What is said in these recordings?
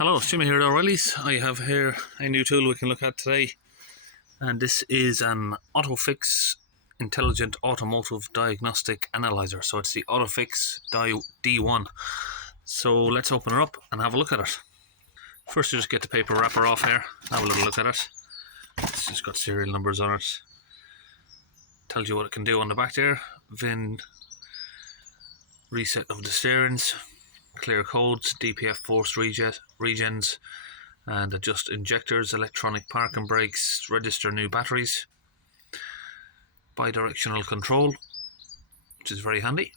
Hello, it's Jimmy here at O'Reilly's. I have here a new tool we can look at today, and this is an OTOFIX Intelligent Automotive Diagnostic Analyzer. So it's the OTOFIX D1. So let's open it up and have a look at it. First, you just get the paper wrapper off here, have a little look at it. It's just got serial numbers on it. Tells you what it can do on the back there. VIN, reset of the steerings, clear codes, DPF forced regens, and adjust injectors, electronic parking brakes, register new batteries, bidirectional control, which is very handy.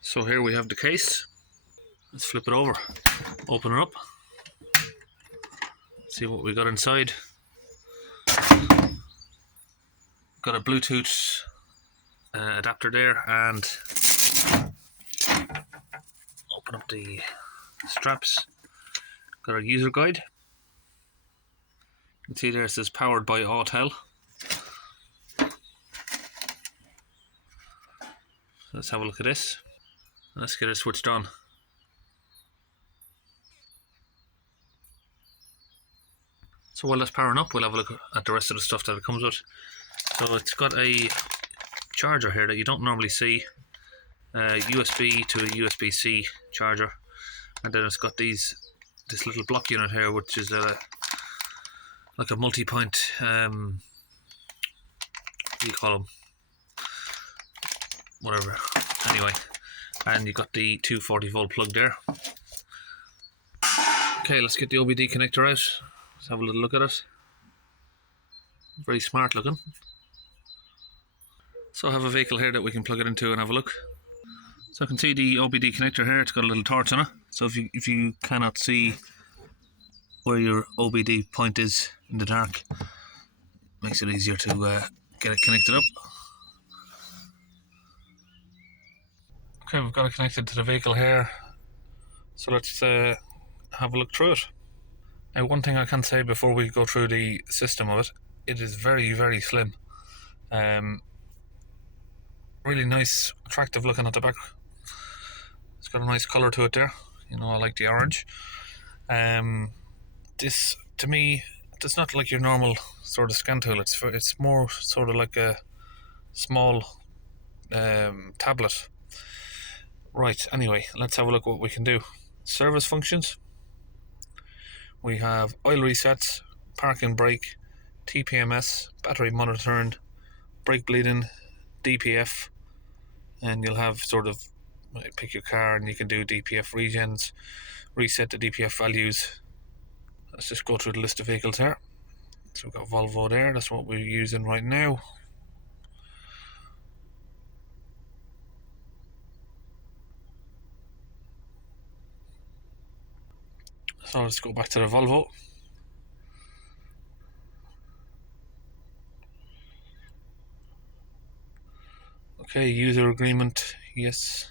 So here we have the case. Let's flip it over, open it up, see what we got inside. Got a Bluetooth adapter there, and open up the straps. Got our user guide. You can see there it says powered by Autel. Let's have a look at this. Let's get it switched on. So while that's powering up, we'll have a look at the rest of the stuff that it comes with. So it's got a charger here that you don't normally see. USB to a USB-C charger, and then it's got this little block unit here, which is like a multi-point, what do you call them? Whatever. Anyway, and you've got the 240 volt plug there. Okay, let's get the OBD connector out. Let's have a little look at it. Very smart looking. So I have a vehicle here that we can plug it into and have a look. So I can see the OBD connector here. It's got a little torch on it. So if you cannot see where your OBD point is in the dark, it makes it easier to get it connected up. Okay, we've got it connected to the vehicle here. So let's have a look through it. Now, one thing I can say before we go through the system of it, it is very, very slim. Really nice, attractive looking at the back. It's got a nice colour to it there. You know, I like the orange. This, to me, it's not like your normal sort of scan tool. It's more sort of like a small tablet. Right, anyway, let's have a look at what we can do. Service functions. We have oil resets, parking brake, TPMS, battery monitoring, brake bleeding, DPF, and you'll have sort of, pick your car and you can do DPF regens, reset the DPF values. Let's just go through the list of vehicles here. So we've got Volvo there, that's what we're using right now. So let's go back to the Volvo. Okay, user agreement, yes.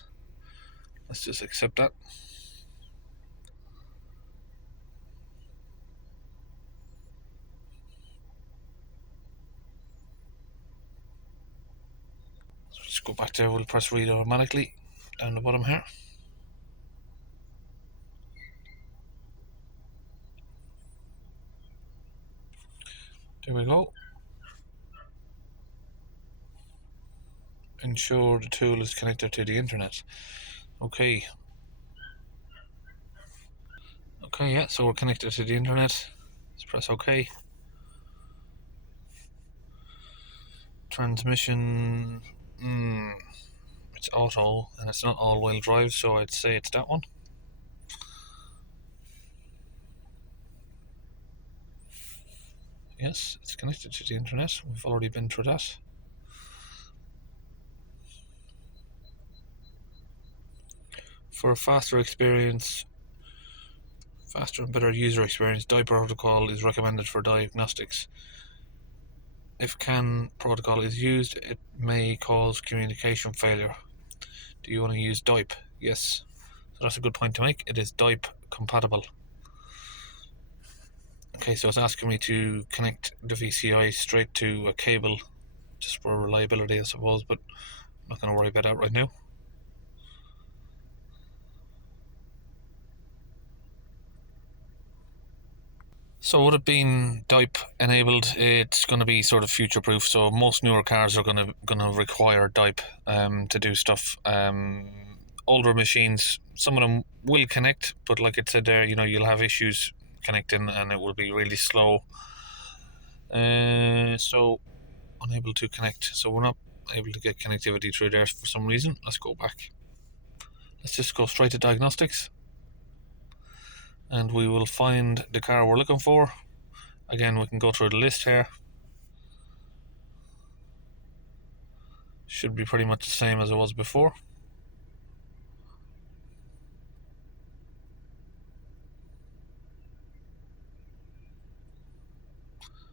Let's just accept that. So let's go back there, we'll press read automatically down the bottom here. There we go. Ensure the tool is connected to the internet. Okay. Okay, yeah, so we're connected to the internet. Let's press OK. Transmission, it's auto and it's not all-wheel drive, so I'd say it's that one. Yes, it's connected to the internet. We've already been through that. For a faster experience, faster and better user experience, DI protocol is recommended for diagnostics. If CAN protocol is used, it may cause communication failure. Do you want to use DIP? Yes. So that's a good point to make. It is DIP compatible. Okay, so it's asking me to connect the VCI straight to a cable, just for reliability, I suppose, but I'm not going to worry about that right now. So with it being DIPE enabled, it's going to be sort of future proof. So most newer cars are going to require DIPE to do stuff. Older machines, some of them will connect, but like it said there, you'll have issues connecting, and it will be really slow. So unable to connect. So we're not able to get connectivity through there for some reason. Let's go back. Let's just go straight to Diagnostics, and we will find the car we're looking for. Again, we can go through the list here. Should be pretty much the same as it was before.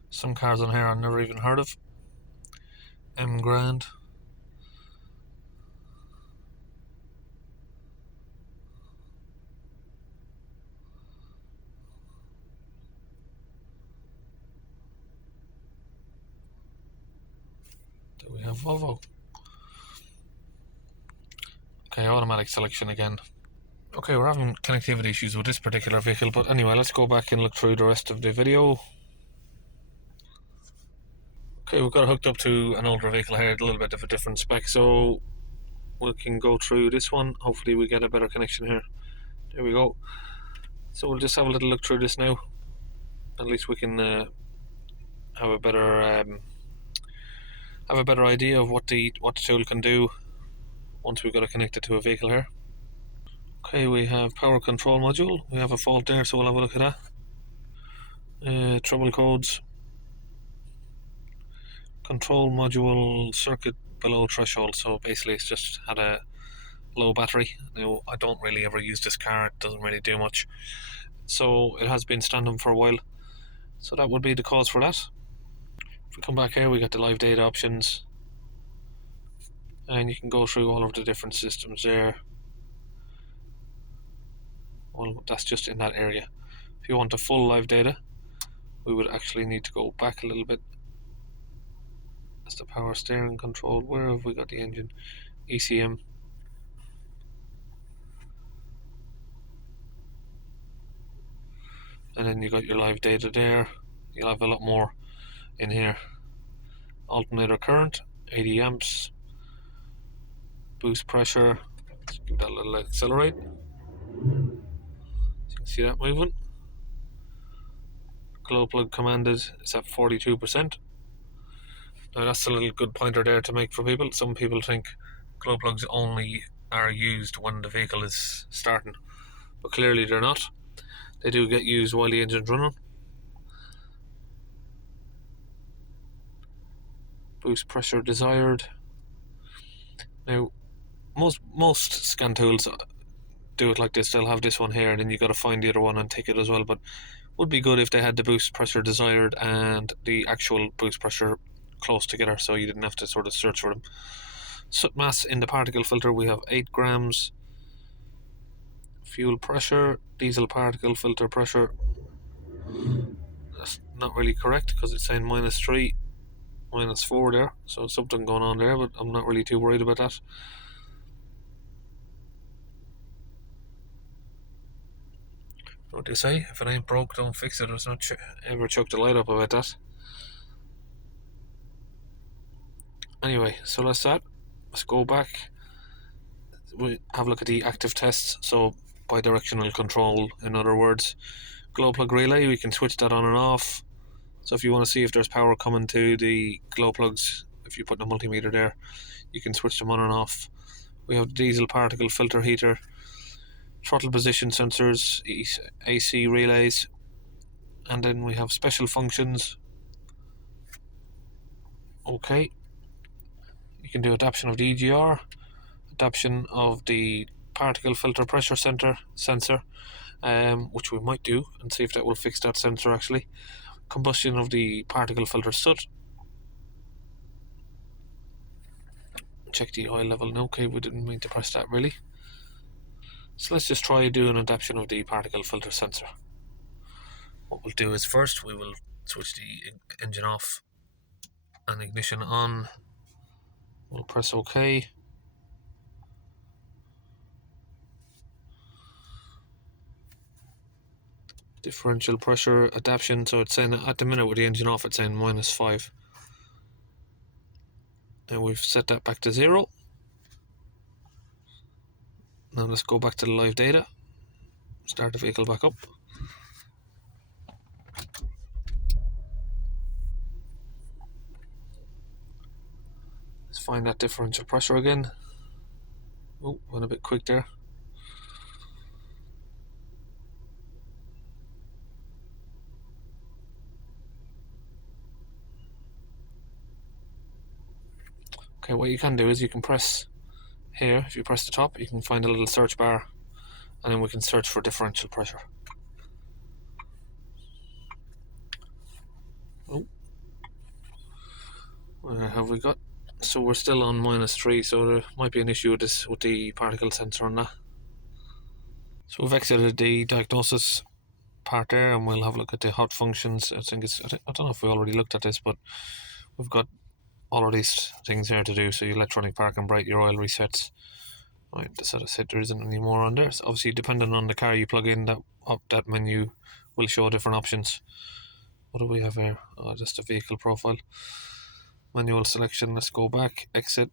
Some cars on here I've never even heard of. M Grand. Do we have Volvo? Okay, automatic selection again. Okay, we're having connectivity issues with this particular vehicle, but anyway, let's go back and look through the rest of the video. Okay, we've got it hooked up to an older vehicle here, a little bit of a different spec, so we can go through this one. Hopefully we get a better connection here. There we go. So we'll just have a little look through this now. At least we can have a better idea of what the tool can do once we've got it connected to a vehicle here. Okay, we have power control module. We have a fault there, so we'll have a look at that. Trouble codes. Control module circuit below threshold. So basically it's just had a low battery. Now, I don't really ever use this car. It doesn't really do much. So it has been standing for a while. So that would be the cause for that. If we come back here, we got the live data options. And you can go through all of the different systems there. Well, that's just in that area. If you want the full live data, we would actually need to go back a little bit. That's the power steering control. Where have we got the engine? ECM. And then you got your live data there. You'll have a lot more in here. Alternator current, 80 amps. Boost pressure. Let's give that a little accelerate. So you can see that moving. Glow plug commanded is at 42%. Now that's a little good pointer there to make for people. Some people think glow plugs only are used when the vehicle is starting, but clearly they're not. They do get used while the engine's running. Boost pressure desired. Now, most scan tools do it like this. They'll have this one here, and then you got to find the other one and take it as well. But would be good if they had the boost pressure desired and the actual boost pressure close together, so you didn't have to sort of search for them. Soot mass in the particle filter, we have 8 grams. Fuel pressure, diesel particle filter pressure. That's not really correct because it's saying -3, -4 there, so something going on there, but I'm not really too worried about that. What do you say? If it ain't broke, don't fix it. It's not ever chuck the light up about that. Anyway, so that's that. Let's go back. We have a look at the active tests. So bi-directional control, in other words. Glow plug relay, we can switch that on and off. So if you want to see if there's power coming to the glow plugs, if you put the multimeter there, you can switch them on and off. We have the diesel particle filter heater, throttle position sensors, AC relays, and then we have special functions. Okay, you can do adaptation of the EGR, adaptation of the particle filter pressure sensor, which we might do and see if that will fix that sensor actually. Combustion of the particle filter soot. Check the oil level. No, okay, we didn't mean to press that really. So let's just try doing adaptation of the particle filter sensor. What we'll do is first we will switch the engine off and ignition on. We'll press OK. differential pressure adaptation. So it's saying at the minute with the engine off, it's saying -5. Now we've set that back to 0. Now let's go back to the live data. Start the vehicle back up. Let's find that differential pressure again. Oh, went a bit quick there. Okay, what you can do is you can press here. If you press the top, you can find a little search bar, and then we can search for differential pressure. Oh, where have we got? So we're still on -3, so there might be an issue with this, with the particle sensor on that. So we've exited the diagnosis part there, and we'll have a look at the hot functions. I don't know if we already looked at this, but we've got all of these things here to do. So your electronic park and brake, your oil resets. Right, so that's it. There isn't any more on there. So obviously, depending on the car you plug in, that menu will show different options. What do we have here? Oh, just a vehicle profile. Manual selection. Let's go back. Exit.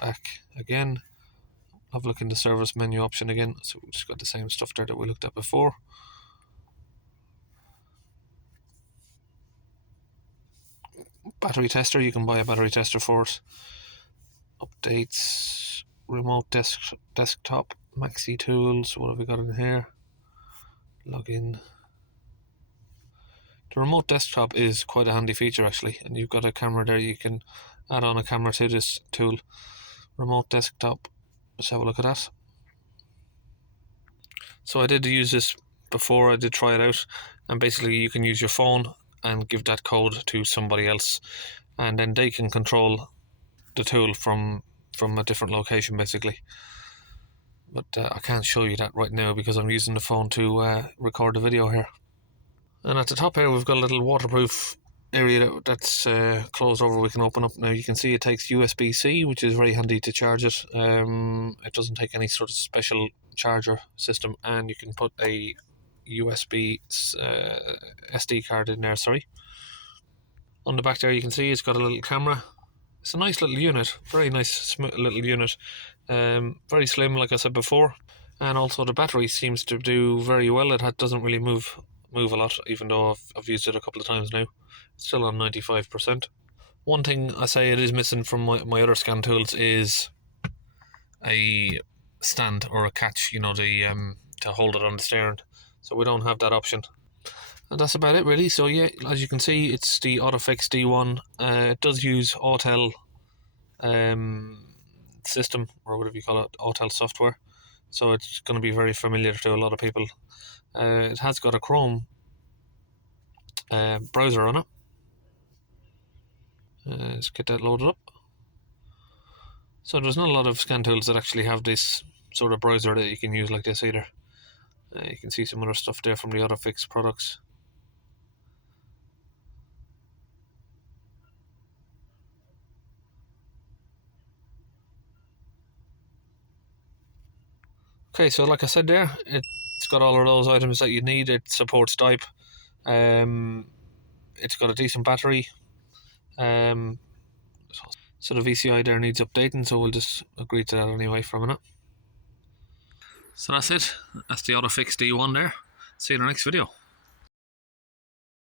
Back again. Have a look in the service menu option again. So we just got the same stuff there that we looked at before. Battery tester. You can buy a battery tester for it. Updates. Remote desktop. Maxi tools. What have we got in here? Login. The remote desktop is quite a handy feature actually, and you've got a camera there. You can add on a camera to this tool. Remote desktop. Let's have a look at that. So I did use this before. I did try it out, and basically you can use your phone and give that code to somebody else, and then they can control the tool from a different location basically. But I can't show you that right now because I'm using the phone to record the video here. And at the top here we've got a little waterproof area that's closed over. We can open up. Now you can see it takes USB-C, which is very handy to charge it. It doesn't take any sort of special charger system, and you can put a USB SD card in there. On the back there you can see it's got a little camera. It's a nice little unit, very nice little unit, very slim like I said before, and also the battery seems to do very well. It doesn't really move a lot, even though I've used it a couple of times now. It's still on 95%. One thing I say it is missing from my other scan tools is a stand or a catch, to hold it on the steering. So we don't have that option. And that's about it really. So yeah, as you can see, it's the OTOFIX D1. It does use Autel system, or whatever you call it, Autel software. So it's going to be very familiar to a lot of people. It has got a Chrome browser on it. Let's get that loaded up. So there's not a lot of scan tools that actually have this sort of browser that you can use like this either. You can see some other stuff there from the OTOFIX products. Okay, so like I said there, it's got all of those items that you need. It supports DIPE. It's got a decent battery. So the VCI there needs updating, so we'll just agree to that anyway for a minute. So that's it. That's the OTOFIX D1 there. See you in the next video.